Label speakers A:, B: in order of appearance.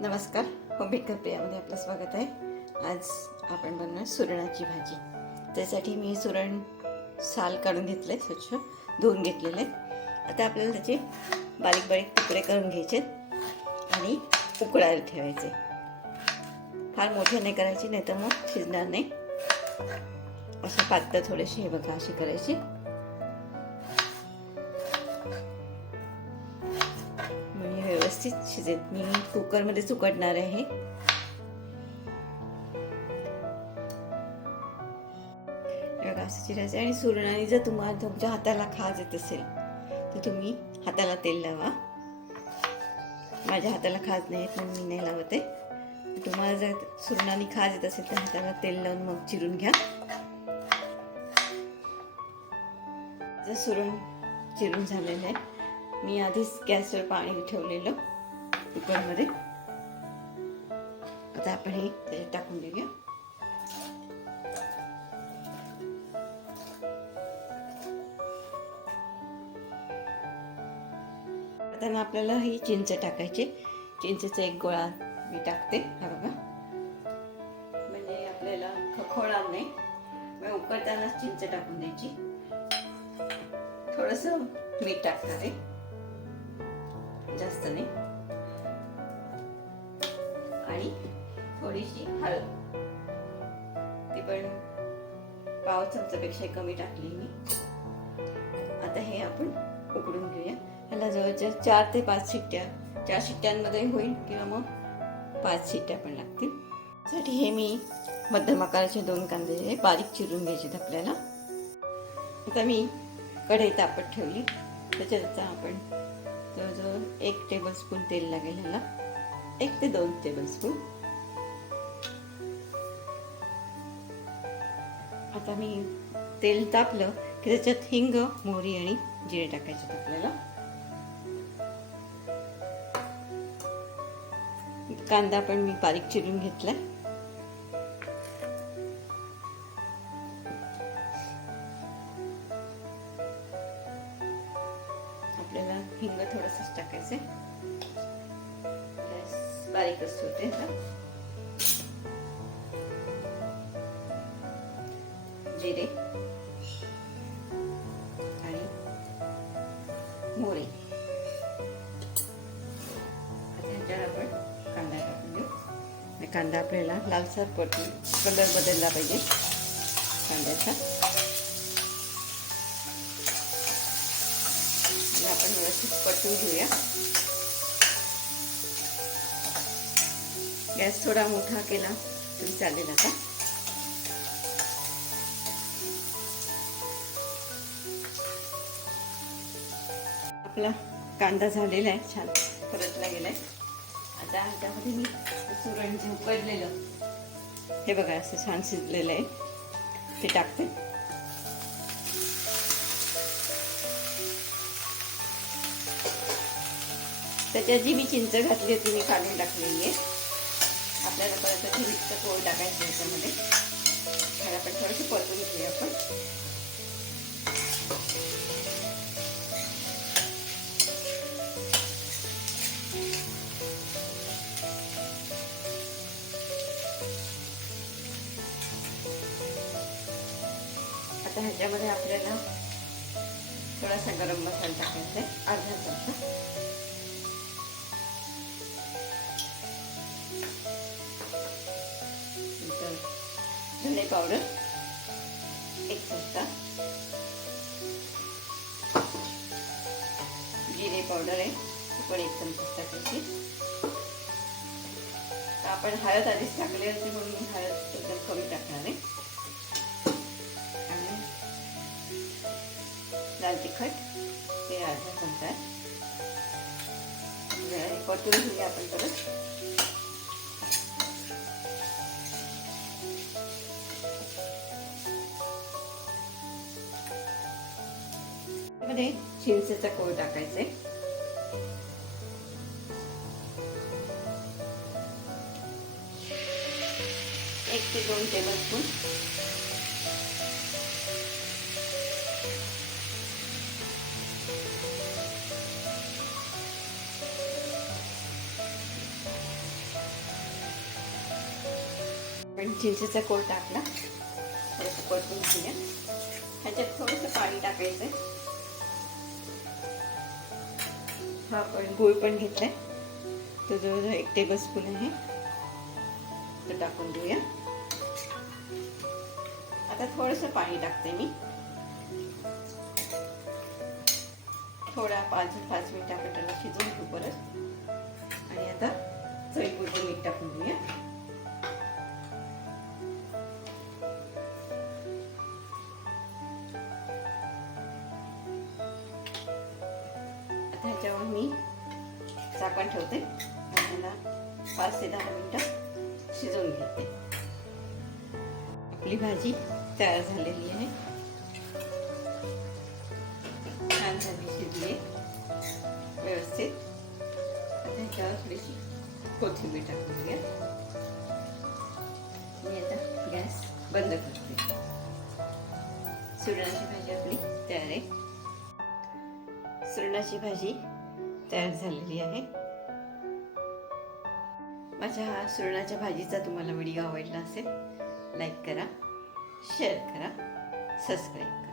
A: नमस्कार. हो बेकर प्रियामध्ये आपलं स्वागत आहे. आज आपण बनवणार सुरणाची भाजी. त्यासाठी मी सुरण साल काढून घेतलं आहे स्वच्छ धुवून घेतलेलं आहे. आता आपल्याला त्याचे बारीक बारीक तुकडे करून घ्यायचे आणि उकळायला ठेवायचे फार मोठे नाही करायचे नाही तर मग शिजणार नाही. असं पातळ थोडेसे हे बघा असे करायचे. व्यवस्थित शिजेत. मी कुकरमध्ये सुकटणार आहे. एवढं आणि सुरणाने जर तुम्हाला तुमच्या हाताला खाज येत असेल तर तुम्ही हाताला तेल लावा. माझ्या हाताला खाज नाही येत म्हणून मी नाही लावत आहे. तुम्हाला जर सुरणाने खाज येत असेल तर हाताला तेल लावून मग चिरून घ्या. जर सुरण चिरून झालेलं आहे मी आधीच गॅसवर पाणी ठेवलेलं. कुकरमध्ये. आता आपण हे त्याच्यात टाकून देऊया. आता आपल्याला ही चिंच टाकायची. चिंचेचा एक गोळा मी टाकते. हा बघा. म्हणजे आपल्याला खखोळणार नाही. मग उकळतानाच चिंच टाकून द्यायची. थोडस मीठ टाकणार आहे. जास्त नाही. आणि थोडीशी हळद. ती पण पाव चमचापेक्षा कमी टाकली मी. आता हे आपण उकडून घेऊया. ह्याला जवळजवळ चार ते पाच शिट्ट्या चार शिट्ट्यांमध्ये होईल किंवा मग पाच शिट्ट्या पण लागतील. साठी हे मी मध्यम आकाराचे दोन कांदे बारीक चिरून घ्यायचे आपल्याला. आता मी कढई तापत ठेवली. त्याच्यात आपण जवळजवळ एक टेबलस्पून तेल लागेल ह्याला. एक ते दोन टेबलस्पून आता मी तेल तापलं की त्याच्यात हिंग मोहरी आणि जिरे टाकायचे आपल्याला. कांदा पण मी बारीक चिरून घेतलाय. आपल्याला हिंग थोडंसंच टाकायचंय. बारीकच होते. जिरे आणि मोरी ह्याच्यावर आपण कांदा टाकून देऊ. कांदा आपल्याला लालसर परतून कलर बदलला पाहिजे कांद्याचा. आपण व्यवस्थित पटवून घेऊया. गॅस थोडा मोठा केला तरी चालेल आता. आपला कांदा झालेला आहे छान परतला गेलाय. आता ह्याच्यामध्ये मी सुरण जे उकडलेलं. हे बघा असं छान शिजलेलं आहे. ते टाकते. त्याच्यात जी मी चिंच घातली होती मी काढून टाकलेली आहे. आपल्याला परत त्याची मिक्स पोळ टाकायचं त्याच्यामध्ये ह्याला पण थोडंसं परतून घेऊया आपण. आता ह्याच्यामध्ये आपल्याला थोडासा गरम मसाला टाकायचा आहे. अर्धा चमचा. धने पावडर. एक चमचा. जिरे पावडर आहे ती पण एक चमचा टाकायची. आपण हळद आधीच टाकली असते म्हणून मी हळद एकदम कमी टाकणार आहे. आणि लाल तिखट ते अर्धा चमचा. परतून घेऊया आपण परत. मध्ये चिंचेचा कोळ टाकायचा. आहे एक ते दोन टेबल स्पून आपण चिंचेचा कोळ टाकला. थोडंसं परतून घेऊया. ह्याच्यात थोडंसं पाणी टाकायचं हा आपण गूळ पण घेतलाय. तो जवळजवळ एक टेबल स्पून आहे. तो टाकून घेऊया. आता थोडंसं पाणी टाकते मी. थोडा पाच पाच मिनिट आपण त्याला शिजवून घेऊ परत. आणि आता चळीपुरतं मीठ टाकून घेऊया. मी झाकण ठेवते. त्याला पाच ते दहा मिनटं शिजवून घेते. आपली भाजी तयार झालेली आहे. छान झाली शिजली. व्यवस्थित. आता ह्याच्यावर थोडीशी कोथिंबीर टाकून घेऊया. मी आता गॅस बंद करते. सुरणाची भाजी आपली तयार आहे. सुरणाची भाजी तयार झालेली आहे. माझ्या हा सुरणाच्या भाजीचा तुम्हाला व्हिडिओ आवडला असेल लाईक करा शेअर करा सबस्क्राईब करा.